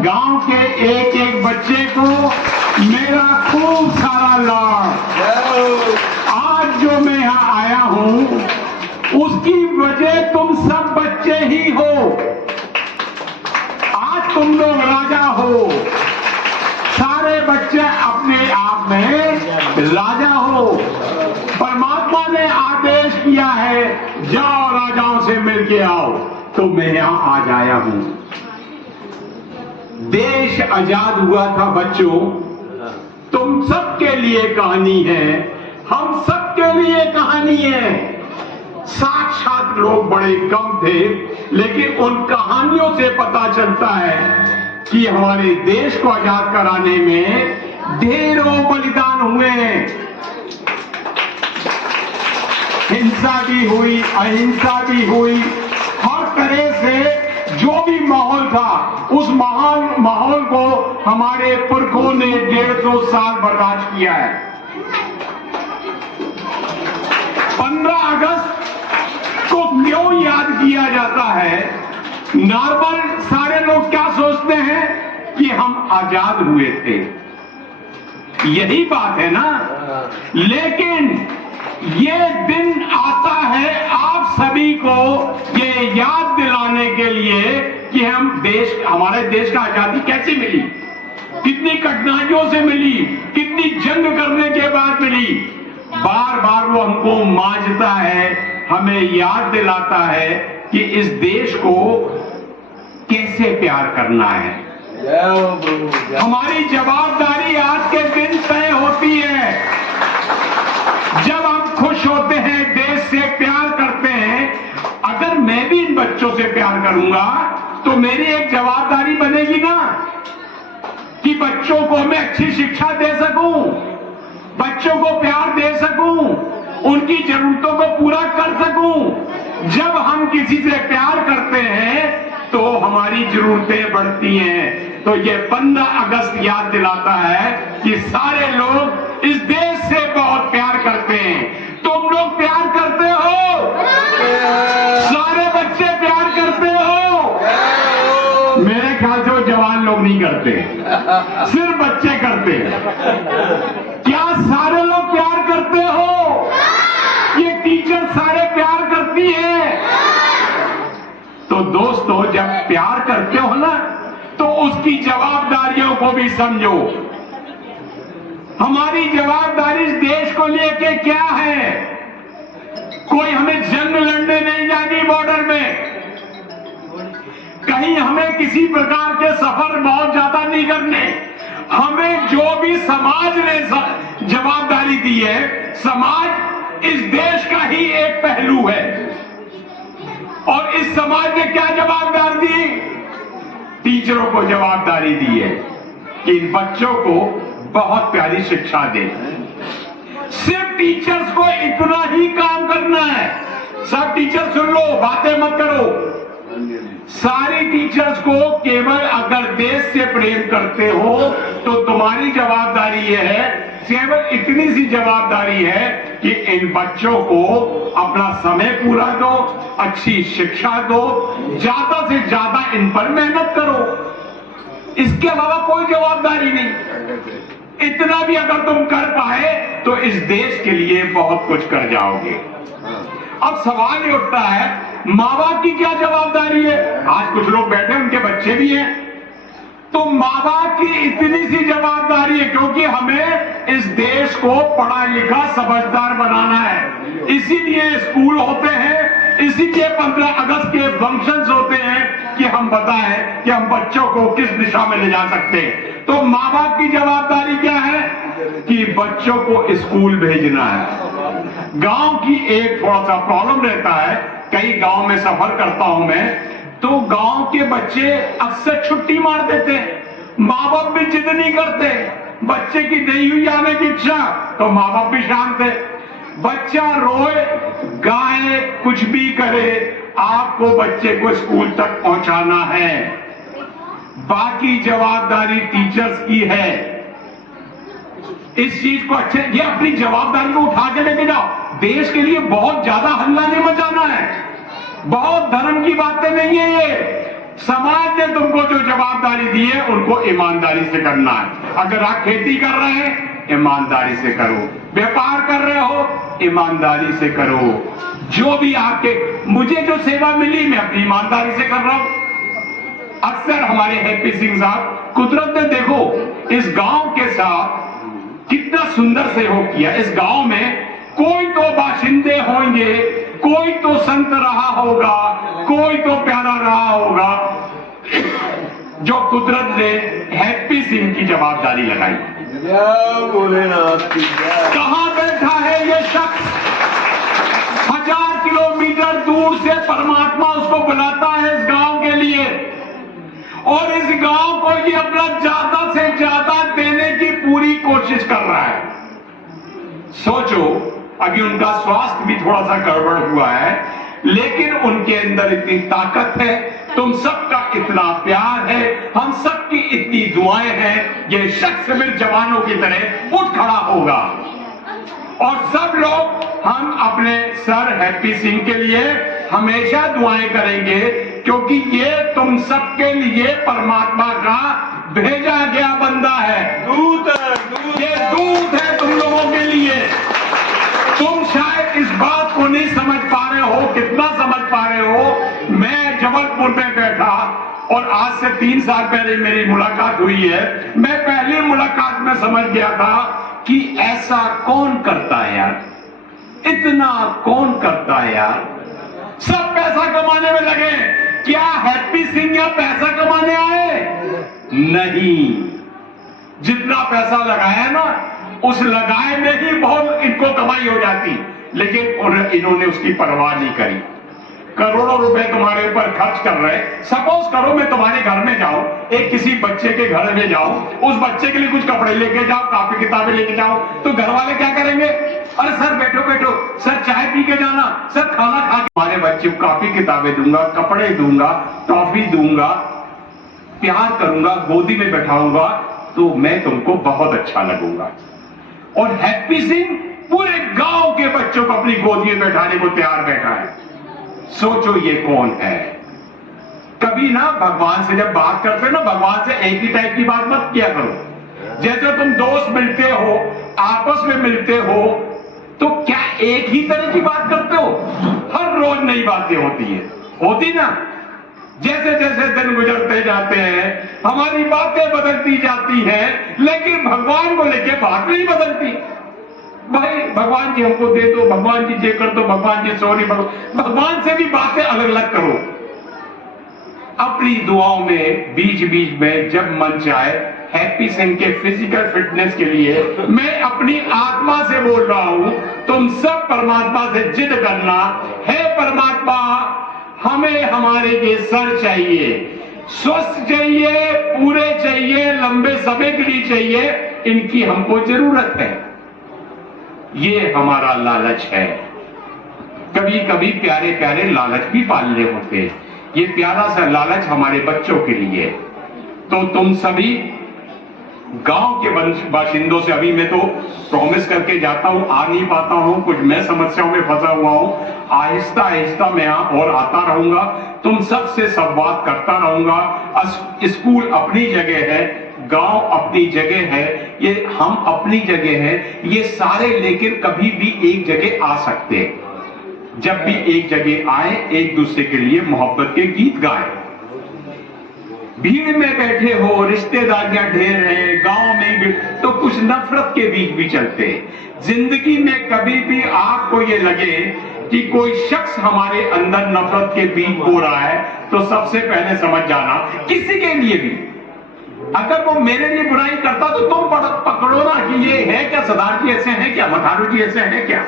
गांव के एक एक बच्चे को मेरा खूब सारा लाड। आज जो मैं यहाँ आया हूँ उसकी वजह तुम सब बच्चे ही हो। आज तुम लोग राजा हो, सारे बच्चे अपने आप में राजा हो। परमात्मा ने आदेश किया है जाओ राजाओं से मिलके आओ, तो मैं यहां आज आया हूं। देश आजाद हुआ था बच्चों, तुम सबके लिए कहानी है, हम सबके लिए कहानी है। साक्षात लोग बड़े कम थे, लेकिन उन कहानियों से पता चलता है कि हमारे देश को आजाद कराने में ढेरों बलिदान हुए। हिंसा भी हुई, अहिंसा भी हुई, हर तरह से जो भी माहौल था उस महान माहौल को हमारे पुरखों ने 150 साल बर्दाश्त किया है। 15 अगस्त को क्यों याद किया जाता है? नॉर्मल सारे लोग क्या सोचते हैं कि हम आजाद हुए थे, यही बात है ना। लेकिन ये दिन आता है आप सभी को ये याद दिलाने के लिए कि हमारे देश का आजादी कैसे मिली, कितनी कठिनाइयों से मिली, कितनी जंग करने के बाद मिली। बार बार वो हमको मांझता है, हमें याद दिलाता है कि इस देश को कैसे प्यार करना है। हमारी जवाबदारी आज के दिन तय होती है। जब हम खुश होते हैं, देश से प्यार करते हैं, अगर मैं भी इन बच्चों से प्यार करूंगा तो मेरी एक जवाबदारी बनेगी ना कि बच्चों को मैं अच्छी शिक्षा दे सकूं, बच्चों को प्यार दे सकूं, उनकी जरूरतों को पूरा कर सकूं। जब हम किसी से प्यार करते हैं तो हमारी जरूरतें बढ़ती हैं। तो ये 15 अगस्त याद दिलाता है कि सारे लोग इस देश से बहुत प्यार करते हैं। तुम लोग प्यार करते हो, सारे बच्चे प्यार करते हो। मेरे ख्याल से वो जवान लोग नहीं करते, सिर्फ बच्चे करते हैं। क्या सारे लोग प्यार करते हो? ये टीचर सारे प्यार करती है। तो दोस्तों, जब प्यार करते हो ना तो उसकी जवाबदारियों को भी समझो। हमारी जवाबदारी इस देश को लेके क्या है? कोई हमें जंग लड़ने नहीं जानी बॉर्डर में, कहीं हमें किसी प्रकार के सफर बहुत ज्यादा नहीं करने। हमें जो भी समाज ने जवाबदारी दी है, समाज इस देश का ही एक पहलू है। और इस समाज ने क्या जवाबदारी दी? टीचरों को जवाबदारी दी है कि इन बच्चों को बहुत प्यारी शिक्षा दे। सिर्फ टीचर्स को इतना ही काम करना है। सब टीचर सुन लो, बातें मत करो। सारी टीचर्स को केवल अगर देश से प्रेम करते हो तो तुम्हारी जवाबदारी यह है, केवल इतनी सी जवाबदारी है कि इन बच्चों को अपना समय पूरा दो, अच्छी शिक्षा दो, ज्यादा से ज्यादा इन पर मेहनत करो। इसके अलावा कोई जवाबदारी नहीं। इतना भी अगर तुम कर पाए तो इस देश के लिए बहुत कुछ कर जाओगे। अब सवाल ये उठता है, माँ बाप की क्या जवाबदारी है? आज कुछ लोग बैठे, उनके बच्चे भी हैं, तो माँ बाप की इतनी सी जवाबदारी है क्योंकि हमें इस देश को पढ़ा लिखा समझदार बनाना है। इसीलिए स्कूल होते हैं, इसीलिए 15 अगस्त के फंक्शंस होते हैं कि हम बताएं कि हम बच्चों को किस दिशा में ले जा सकते हैं। तो माँ बाप की जवाबदारी क्या है कि बच्चों को स्कूल भेजना है। गांव की एक थोड़ा सा प्रॉब्लम रहता है, कई गांव में सफर करता हूं मैं, तो गांव के बच्चे अक्सर छुट्टी मार देते हैं। माँ बाप भी जिद नहीं करते, बच्चे की नहीं हुई आने की इच्छा तो माँ बाप भी शांत है। बच्चा रोए गाए कुछ भी करे, आपको बच्चे को स्कूल तक पहुंचाना है। बाकी जवाबदारी टीचर्स की है। इस चीज को अच्छे, ये अपनी जवाबदारी को उठा के लेके जाओ। देश के लिए बहुत ज्यादा हल्ला नहीं मचाना है, बहुत धर्म की बातें नहीं है। ये समाज ने तुमको जो जवाबदारी दी लिए उनको ईमानदारी से करना है। अगर आप खेती कर रहे हैं ईमानदारी से करो, व्यापार कर रहे हो ईमानदारी से करो। जो भी आपके, मुझे जो सेवा मिली मैं अपनी ईमानदारी से कर रहा हूं। अक्सर हमारे हैप्पी सिंह साहब, कुदरत ने देखो इस गांव के साथ कितना सुंदर सहयोग किया। इस गांव में कोई तो बाशिंदे होंगे, कोई तो संत रहा होगा, कोई तो प्यारा रहा होगा, जो कुदरत ने हैप्पी सिंह की जवाबदारी लगाई। कहां बैठा है ये शख्स? 1000 किलोमीटर दूर से परमात्मा उसको बुलाता है इस गांव के लिए, और इस गांव को ये अपना ज्यादा से ज्यादा देने की पूरी कोशिश कर रहा है। सोचो, अभी उनका स्वास्थ्य भी थोड़ा सा गड़बड़ हुआ है, लेकिन उनके अंदर इतनी ताकत है, तुम सबका इतना प्यार है, हम सबकी इतनी दुआएं हैं, ये शख्स फिर जवानों की तरह उठ खड़ा होगा। और सब लोग हम अपने सर हैप्पी सिंह के लिए हमेशा दुआएं करेंगे, क्योंकि ये तुम सबके लिए परमात्मा का भेजा गया बंदा है, दूत है, ये दूत है तुम लोगों के लिए। तुम शायद इस बात को नहीं समझ पा रहे हो, कितना समझ पा रहे हो। मैं जबलपुर में बैठा और आज से 3 साल पहले मेरी मुलाकात हुई है। मैं पहली मुलाकात में समझ गया था कि ऐसा कौन करता है यार, इतना कौन करता है यार। सब पैसा कमाने में लगे, क्या हैप्पी सिंह यहाँ पैसा कमाने आए? नहीं, जितना पैसा लगाया ना उस लगाए में ही बहुत इनको कमाई हो जाती, लेकिन इन्होंने उसकी परवाह नहीं करी। करोड़ों रुपए तुम्हारे ऊपर खर्च कर रहे। सपोज करो मैं तुम्हारे घर में जाऊं, एक किसी बच्चे के घर में जाऊं, उस बच्चे के लिए कुछ कपड़े लेके जाओ, कापी किताबें लेके जाओ, तो घर वाले क्या करेंगे? अरे सर बैठो बैठो, सर चाय पी के जाना, सर खाना खा के। हमारे बच्चे को कापी किताबें दूंगा, कपड़े दूंगा, टॉफी दूंगा, प्यार करूंगा, गोदी में बैठाऊंगा, तो मैं तुमको बहुत अच्छा लगूंगा। और हैप्पी सिंह पूरे गांव के बच्चों को अपनी गोदी में बैठाने को तैयार बैठा है। सोचो ये कौन है। कभी ना भगवान से जब बात करते हो ना, भगवान से एक ही टाइप की बात मत किया करो। जैसे तुम दोस्त मिलते हो, आपस में मिलते हो, तो क्या एक ही तरह की बात करते हो? हर रोज नई बातें होती है, होती ना। जैसे जैसे दिन गुजरते जाते हैं हमारी बातें बदलती जाती हैं, लेकिन भगवान को लेके बात नहीं बदलती। भाई भगवान जी हमको दे दो, भगवान जी ये कर दो, भगवान जी सॉरी, भगवान से भी बातें अलग अलग करो। अपनी दुआओं में बीच बीच में जब मन चाहे, हैप्पी सिंह के फिजिकल फिटनेस के लिए मैं अपनी आत्मा से बोल रहा हूं, तुम सब परमात्मा से जिद करना है, परमात्मा हमें हमारे ये सर चाहिए, स्वस्थ चाहिए, पूरे चाहिए, लंबे समय के लिए चाहिए, इनकी हमको जरूरत है। ये हमारा लालच है। कभी कभी प्यारे प्यारे लालच भी पालने होते हैं। ये प्यारा सा लालच हमारे बच्चों के लिए। तो तुम सभी गांव के बाशिंदों से, अभी मैं तो प्रॉमिस करके जाता हूं, आ नहीं पाता हूं, कुछ मैं समस्याओं में फंसा हुआ हूं, आहिस्ता आहिस्ता मैं और आता रहूंगा, तुम सबसे संवाद करता रहूंगा। स्कूल अपनी जगह है, गांव अपनी जगह है, ये हम अपनी जगह है, ये सारे लेकिन कभी भी एक जगह आ सकते हैं। जब भी एक जगह आए, एक दूसरे के लिए मोहब्बत के गीत गाएं। भीड़ में बैठे हो, रिश्तेदारियां ढेर हैं, गांव में भी तो कुछ नफरत के बीच भी चलते हैं। जिंदगी में कभी भी आपको ये लगे कि कोई शख्स हमारे अंदर नफरत के बीज बो रहा है, तो सबसे पहले समझ जाना, किसी के लिए भी अगर वो मेरे लिए बुराई करता तो तुम पकड़ो ना कि ये है क्या, सरदार जी ऐसे हैं क्या, मथारू जी ऐसे हैं क्या।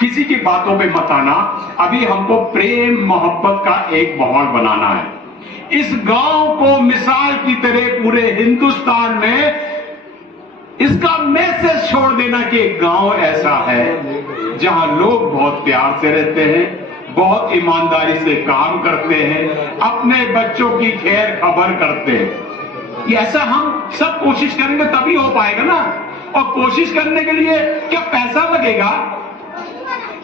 किसी की बातों पे मत आना। अभी हमको प्रेम मोहब्बत का एक माहौल बनाना है। इस गांव को मिसाल की तरह पूरे हिंदुस्तान में इसका मैसेज छोड़ देना कि एक गांव ऐसा है जहां लोग बहुत प्यार से रहते हैं, बहुत ईमानदारी से काम करते हैं, अपने बच्चों की खैर खबर करते हैं। ये ऐसा हम सब कोशिश करेंगे तभी हो पाएगा ना। और कोशिश करने के लिए क्या पैसा लगेगा,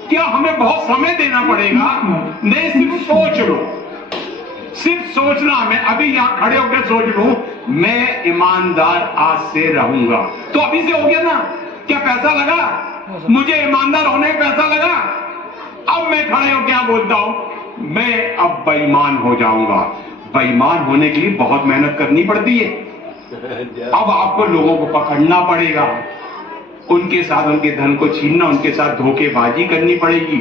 क्या हमें बहुत समय देना पड़ेगा? नहीं, सिर्फ सोच लो, सिर्फ सोचना, मैं अभी यहां खड़े होकर सोच लूं मैं ईमानदार आज से रहूंगा, तो अभी से हो गया ना। क्या पैसा लगा? मुझे ईमानदार होने में पैसा लगा। अब मैं खड़े होकर क्या बोलता हूं, मैं अब बेईमान हो जाऊंगा। बेईमान होने के लिए बहुत मेहनत करनी पड़ती है। अब आपको लोगों को पकड़ना पड़ेगा, उनके साथ उनके धन को छीनना, उनके साथ धोखेबाजी करनी पड़ेगी,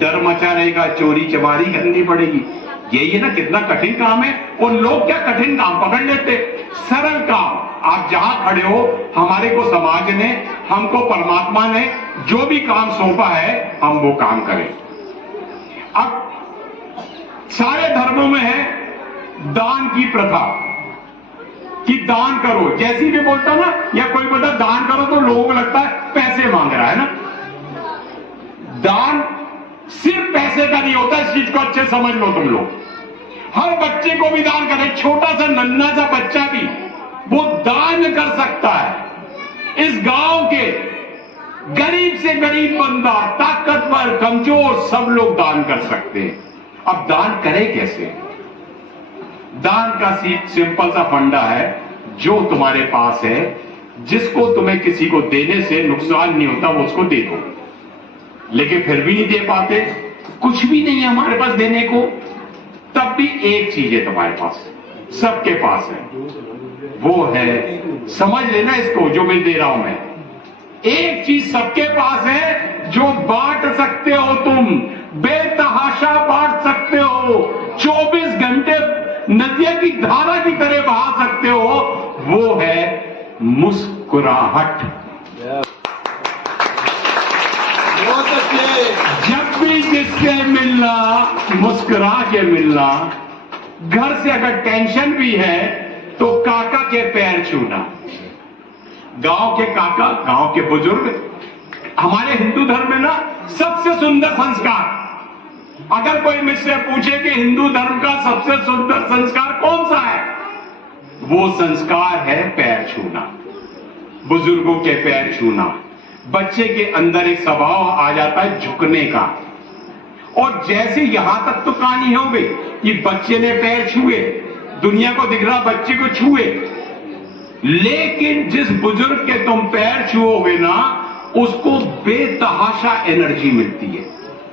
डर मचा रहेगा, चोरी चमारी करनी पड़ेगी। यही है ना, कितना कठिन काम है। और लोग क्या कठिन काम पकड़ लेते, सरल काम। आप जहां खड़े हो, हमारे को समाज ने, हमको परमात्मा ने जो भी काम सौंपा है, हम वो काम करें। अब सारे धर्मों में है दान की प्रथा कि दान करो। जैसी भी बोलता ना, या कोई बोलता दान करो तो लोगों को लगता है पैसे मांग रहा है ना। दान सिर्फ पैसे का नहीं होता, इस चीज को अच्छे समझ लो तुम लोग। हर बच्चे को भी दान करें, छोटा सा नन्हा सा बच्चा भी वो दान कर सकता है। इस गांव के गरीब से गरीब बंदा, ताकतवर, कमजोर, सब लोग दान कर सकते हैं। अब दान करें कैसे? दान का सिंपल सा फंडा है, जो तुम्हारे पास है, जिसको तुम्हें किसी को देने से नुकसान नहीं होता, वो उसको दे दो। लेकिन फिर भी नहीं दे पाते, कुछ भी नहीं है हमारे पास देने को, तब भी एक चीज है तुम्हारे पास, सबके पास है, वो है, समझ लेना इसको जो मैं दे रहा हूं मैं, एक चीज सबके पास है जो बांट सकते हो तुम, बेतहाशा बांट सकते हो, 24 घंटे नदिया की धारा की तरह बहा सकते हो, वो है मुस्कुराहट। जब भी जिससे मिलना, मुस्कुरा के मिलना। घर से अगर टेंशन भी है तो काका के पैर छूना। गांव के काका, गांव के बुजुर्ग, हमारे हिंदू धर्म में ना सबसे सुंदर संस्कार, अगर कोई मुझसे पूछे कि हिंदू धर्म का सबसे सुंदर संस्कार कौन सा है, वो संस्कार है पैर छूना, बुजुर्गों के पैर छूना। बच्चे के अंदर एक स्वभाव आ जाता है झुकने का, और जैसे यहां तक तो कहानी हो गई कि बच्चे ने पैर छुए, दुनिया को दिख रहा बच्चे को छुए, लेकिन जिस बुजुर्ग के तुम पैर छुओगे ना, उसको बेतहाशा एनर्जी मिलती है।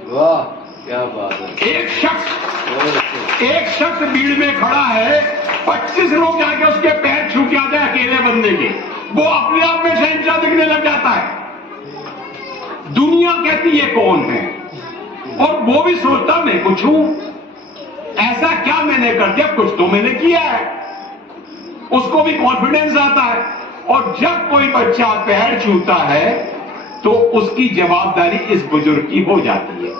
वाह, क्या बात है। एक शख्स भीड़ में खड़ा है, 25 लोग जाके उसके पैर छू के आ जाए अकेले बंदे के, वो अपने आप में शहंशाह दिखने लग जाता है। दुनिया कहती है कौन है, और वो भी सोचता मैं कुछ हूं, ऐसा क्या मैंने कर दिया, कुछ तो मैंने किया है, उसको भी कॉन्फिडेंस आता है। और जब कोई बच्चा पैर छूता है तो उसकी जवाबदारी इस बुजुर्ग की हो जाती है।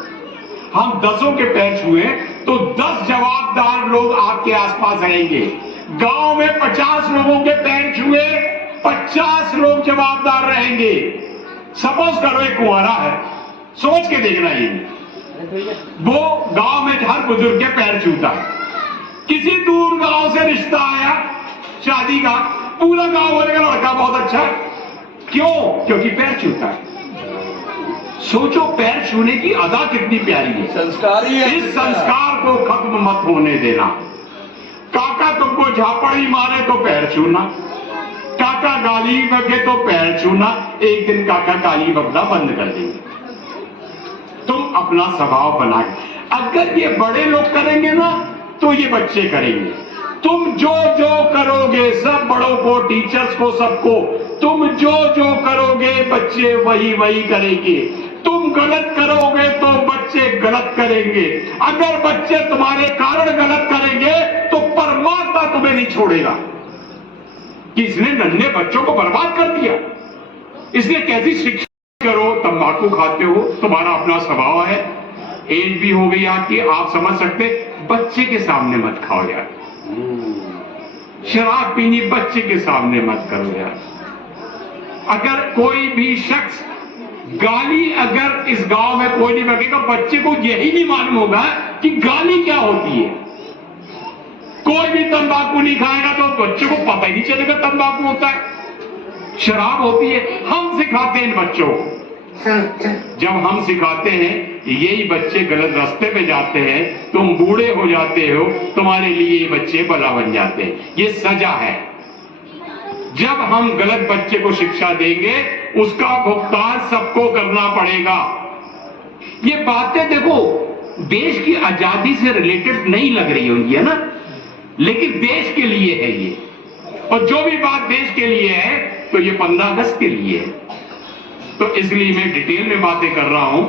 हम 10 के पैर छुए तो 10 जवाबदार लोग आपके आसपास रहेंगे। गांव में 50 लोगों के पैर छुए, 50 लोग जवाबदार रहेंगे। सपोज करो एक कुंवारा है, सोच के देखना, ये वो गांव में हर बुजुर्ग के पैर छूता है। किसी दूर गांव से रिश्ता आया शादी का, पूरा गांव बोलेगा लड़का बहुत अच्छा है, क्यों? क्योंकि पैर छूता है। सोचो पैर छूने की अदा कितनी प्यारी है, संस्कार ही है। इस संस्कार को खत्म मत होने देना। काका तुमको झापड़ी मारे तो पैर छूना, काका गाली बके तो पैर छूना, एक दिन काका गाली बकना बंद कर देंगे। तुम अपना स्वभाव बना के, अगर ये बड़े लोग करेंगे ना तो ये बच्चे करेंगे। तुम जो जो करोगे, सब बड़ों को, टीचर्स को, सबको, तुम जो जो करोगे बच्चे वही वही करेंगे। तुम गलत करोगे तो बच्चे गलत करेंगे। अगर बच्चे तुम्हारे कारण गलत करेंगे तो परमात्मा तुम्हें नहीं छोड़ेगा कि इसने नन्हे बच्चों को बर्बाद कर दिया। इसलिए कैसी शिक्षा करो, तंबाकू खाते हो, तुम्हारा अपना स्वभाव है, एज भी हो गई आपकी, आप समझ सकते, बच्चे के सामने मत खाओ यार। शराब पीनी बच्चे के सामने मत करो यार। अगर कोई भी शख्स गाली, अगर इस गांव में कोई नहीं बकेगा, बच्चे को यही नहीं मालूम होगा कि गाली क्या होती है। कोई भी तंबाकू नहीं खाएगा तो बच्चे को पता ही नहीं चलेगा तंबाकू होता है, शराब होती है। हम सिखाते हैं इन बच्चों को, जब हम सिखाते हैं यही बच्चे गलत रास्ते पे जाते हैं, तुम बूढ़े हो जाते हो, तुम्हारे लिए ये बच्चे बला बन जाते हैं, ये सजा है। जब हम गलत बच्चे को शिक्षा देंगे उसका भुगतान सबको करना पड़ेगा। ये बातें देखो देश की आजादी से रिलेटेड नहीं लग रही होंगी, है ना, लेकिन देश के लिए है ये, और जो भी बात देश के लिए है तो ये 15 अगस्त के लिए है। तो इसलिए मैं डिटेल में बातें कर रहा हूं।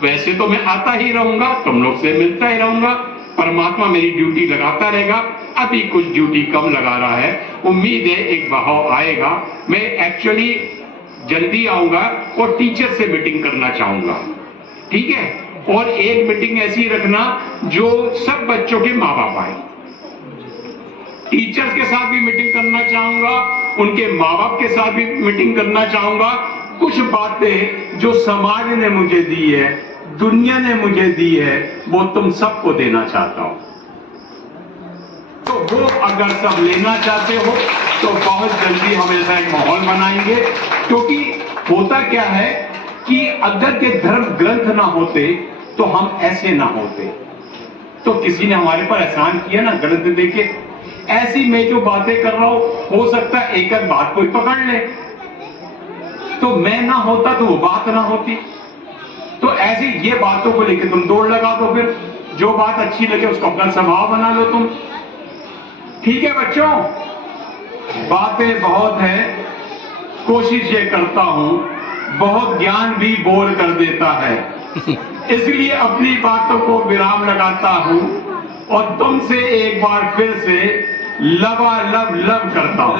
वैसे तो मैं आता ही रहूंगा, तुम लोग से मिलता ही रहूंगा, परमात्मा मेरी ड्यूटी लगाता रहेगा। अभी कुछ ड्यूटी कम लगा रहा है, उम्मीद है एक बहाव आएगा। मैं एक्चुअली जल्दी आऊंगा और टीचर से मीटिंग करना चाहूंगा, ठीक है, और एक मीटिंग ऐसी रखना जो सब बच्चों के माँ बाप आए। टीचर्स के साथ भी मीटिंग करना चाहूंगा, उनके माँ बाप के साथ भी मीटिंग करना चाहूंगा। कुछ बातें जो समाज ने मुझे दी है, दुनिया ने मुझे दी है, वो तुम सबको देना चाहता हूं। तो वो अगर सब लेना चाहते हो तो बहुत जल्दी हम ऐसा एक माहौल बनाएंगे। क्योंकि होता क्या है कि अगर के धर्म ग्रंथ ना होते तो हम ऐसे ना होते। तो किसी ने हमारे पर एहसान किया ना ग्रंथ देके, ऐसी मैं जो बातें कर रहा हूं हो सकता है एक एक बात कोई पकड़ ले, तो मैं ना होता तो वो बात ना होती। तो ऐसी ये बातों को लेकर तुम दौड़ लगा दो, फिर जो बात अच्छी लगे उसको अपना स्वभाव बना लो तुम, ठीक है बच्चों। बातें बहुत है, कोशिश ये करता हूं, बहुत ज्ञान भी बोर कर देता है, इसलिए अपनी बातों को विराम लगाता हूं और तुमसे एक बार फिर से लबालब लब करता हूं।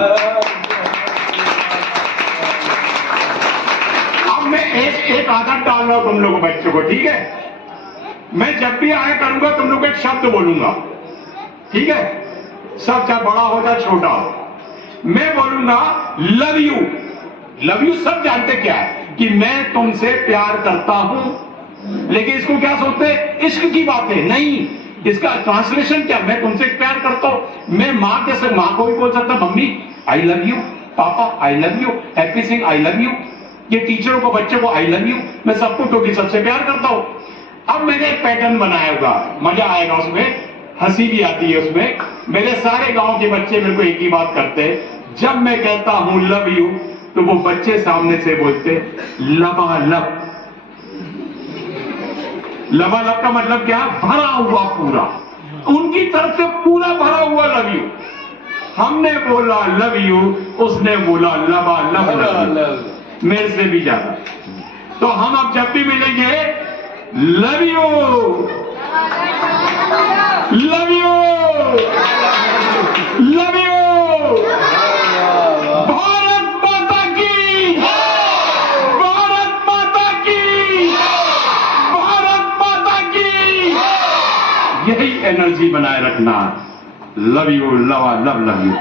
अब मैं एक आदत डाल रहा हूं तुम लोगों बच्चों को, ठीक है। मैं जब भी आया करूंगा तुम लोग एक शब्द बोलूंगा, ठीक है, सब चाहे बड़ा हो चाहे छोटा हो। मैं बोलूंगा लव यू। लव यू सब जानते क्या है कि मैं तुमसे प्यार करता हूं, लेकिन इसको क्या सोचते, इश्क की बात है नहीं। इसका ट्रांसलेशन क्या, मैं तुमसे प्यार करता हूं। मैं मां के साथ मां को भी बोल सकता मम्मी आई लव यू, पापा I love you, happy Singh I love you. ये टीचरों को बच्चों को आई लव यू, मैं सबको टोकी सबसे प्यार करता हूं। अब मैंने एक पैटर्न बनाया होगा, मजा आएगा उसमें, हंसी भी आती है उसमें। मेरे सारे गांव के बच्चे मेरे को एक ही बात करते हैं, जब मैं कहता हूं लव यू तो वो बच्चे सामने से बोलते लबालब। लबालब का मतलब क्या, भरा हुआ पूरा, उनकी तरफ से पूरा भरा हुआ लव यू। हमने बोला लव यू, उसने बोला लबालब लव, मेरे से भी ज्यादा। तो हम अब जब भी मिलेंगे love you love you love you. Bharat माता की, भारत माता की, भारत माता की। यही एनर्जी बनाए रखना। Love you, love you.